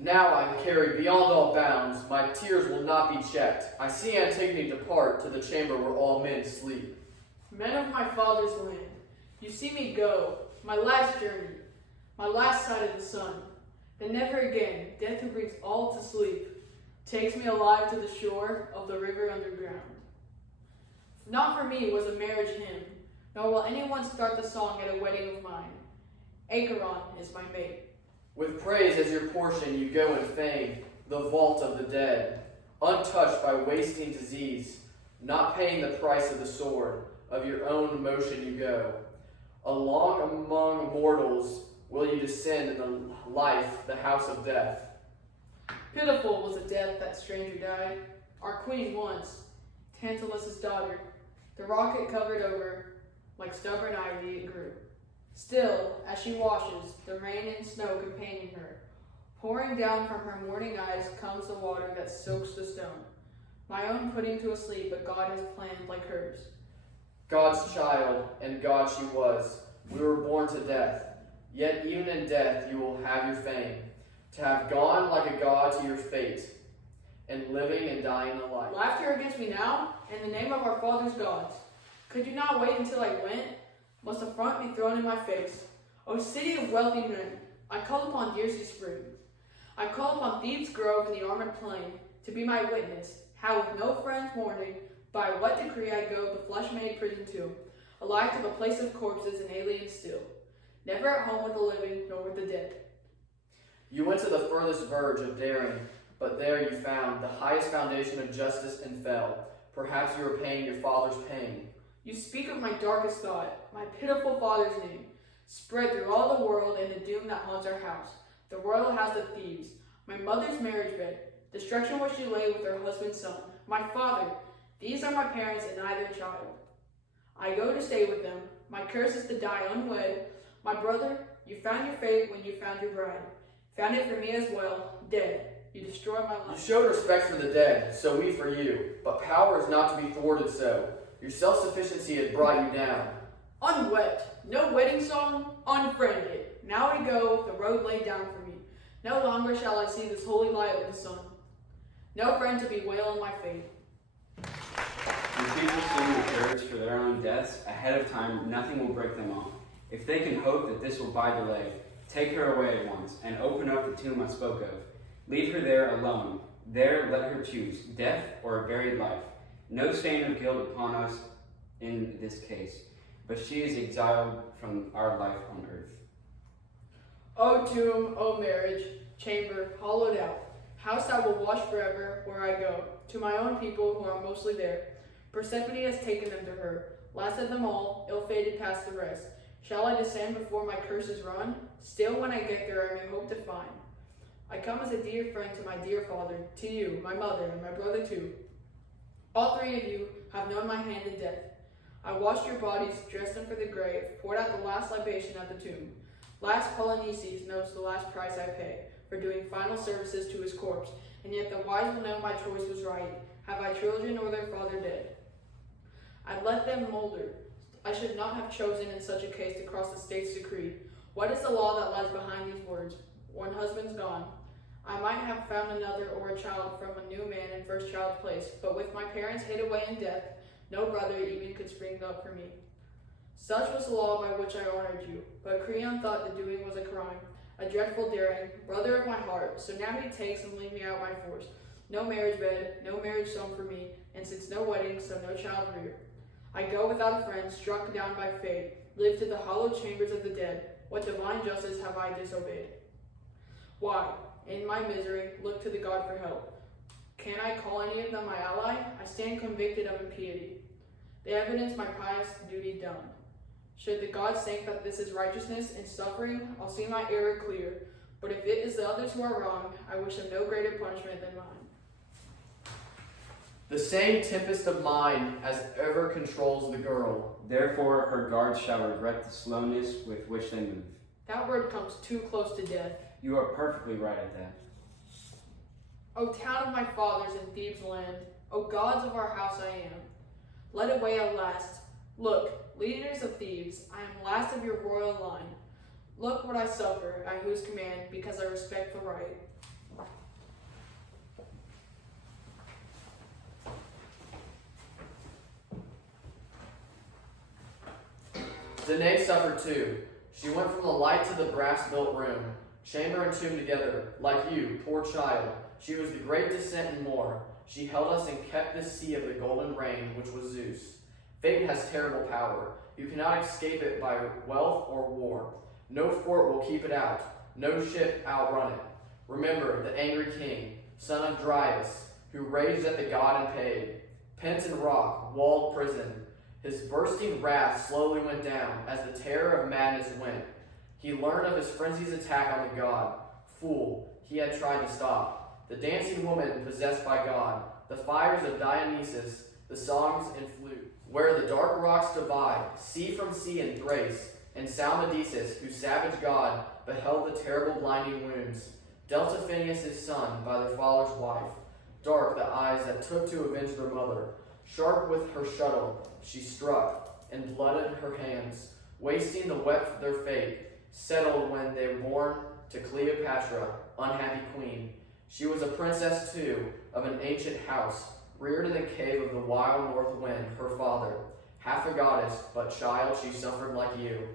Now I am carried beyond all bounds, my tears will not be checked. I see Antigone depart to the chamber where all men sleep. Men of my father's land, you see me go, my last journey, my last sight of the sun. Then never again, death who brings all to sleep, takes me alive to the shore of the river underground. Not for me was a marriage hymn, nor will anyone start the song at a wedding of mine. Acheron is my mate. With praise as your portion you go in fame, the vault of the dead, untouched by wasting disease, not paying the price of the sword, of your own motion you go. Along among mortals will you descend in the life, the house of death. Pitiful was the death that stranger died, our queen once, Tantalus's daughter. The rocket covered over, like stubborn ivy it grew. Still, as she washes, the rain and snow companion her. Pouring down from her mourning eyes comes the water that soaks the stone. My own putting to a sleep, but God has planned like hers. God's child, and God she was. We were born to death. Yet even in death you will have your fame, to have gone like a god to your fate, and living and dying alike. Laughter against me now, in the name of our fathers' gods. Could you not wait until I went? Must affront be thrown in my face. O city of wealthy men, I call upon Dearsea Spring. I call upon Thebes' grove in the armored plain, to be my witness, how with no friends mourning, by what decree I go the flesh-made prison tomb, alive to the place of corpses and alien still, never at home with the living, nor with the dead. You went to the furthest verge of daring, but there you found the highest foundation of justice and fell. Perhaps you were paying your father's pain. You speak of my darkest thought, my pitiful father's name, spread through all the world and the doom that haunts our house, the royal house of Thebes, my mother's marriage bed, destruction where she lay with her husband's son, my father. These are my parents and I their child. I go to stay with them. My curse is to die unwed. My brother, you found your fate when you found your bride. Found it for me as well, dead. You destroyed my life. You showed respect for the dead, so we for you. But power is not to be thwarted so. Your self-sufficiency had brought you down. Unwept, no wedding song, unfriended. Now I go, the road laid down for me. No longer shall I see this holy light of the sun. No friend to bewail in my fate. When people sing with courage for their own deaths, ahead of time, nothing will break them off. If they can hope that this will buy delay, take her away at once, and open up the tomb I spoke of. Leave her there alone. There let her choose, death or a buried life. No stain of guilt upon us in this case, but she is exiled from our life on earth. O tomb, O marriage, chamber, hollowed out, house that will watch forever where I go, to my own people who are mostly there. Persephone has taken them to her, last of them all, ill-fated past the rest. Shall I descend before my curses run? Still when I get there I may hope to find. I come as a dear friend to my dear father, to you, my mother, and my brother too. All three of you have known my hand in death. I washed your bodies, dressed them for the grave, poured out the last libation at the tomb. Last Polynices knows the last price I pay for doing final services to his corpse, and yet the wise will know my choice was right. Have I children or their father dead? I let them molder. I should not have chosen in such a case to cross the state's decree. What is the law that lies behind these words? One husband's gone. I might have found another or a child from a new man in first child's place, but with my parents hid away in death, no brother even could spring up for me. Such was the law by which I honored you, but Creon thought the doing was a crime, a dreadful daring, brother of my heart, so now he takes and leaves me out by force. No marriage bed, no marriage song for me, and since no wedding, so no child reared. I go without a friend, struck down by fate, live to the hollowed chambers of the dead. What divine justice have I disobeyed? Why, in my misery, look to the God for help. Can I call any of them my ally? I stand convicted of impiety. They evidence my pious duty done. Should the gods think that this is righteousness in suffering, I'll see my error clear. But if it is the others who are wrong, I wish them no greater punishment than mine. The same tempest of mind as ever controls the girl. Therefore her guards shall regret the slowness with which they move. That word comes too close to death. You are perfectly right at that. O town of my fathers in Thebes' land, O gods of our house I am, led away at last. Look, leaders of Thebes, I am last of your royal line. Look what I suffer, at whose command, because I respect the right. Danae suffered too. She went from the light to the brass-built room, chamber and tomb together. Like you, poor child, she was the great descent and more. She held us and kept the sea of the golden rain, which was Zeus. Fate has terrible power. You cannot escape it by wealth or war. No fort will keep it out. No ship outrun it. Remember the angry king, son of Dryas, who raged at the god and paid. Pent in rock, walled prison. His bursting wrath slowly went down as the terror of madness went. He learned of his frenzy's attack on the god. Fool, he had tried to stop. The dancing woman possessed by God, the fires of Dionysus, the songs and flute, where the dark rocks divide, sea from sea in Thrace, and Salmodius, whose savage god beheld the terrible blinding wounds, dealt to Phineus' son by their father's wife. Dark the eyes that took to avenge their mother. Sharp with her shuttle she struck, and blooded her hands, wasting the wet their fate, settled when they were born to Cleopatra, unhappy queen. She was a princess too, of an ancient house, reared in the cave of the wild north wind, her father. Half a goddess, but child she suffered like you.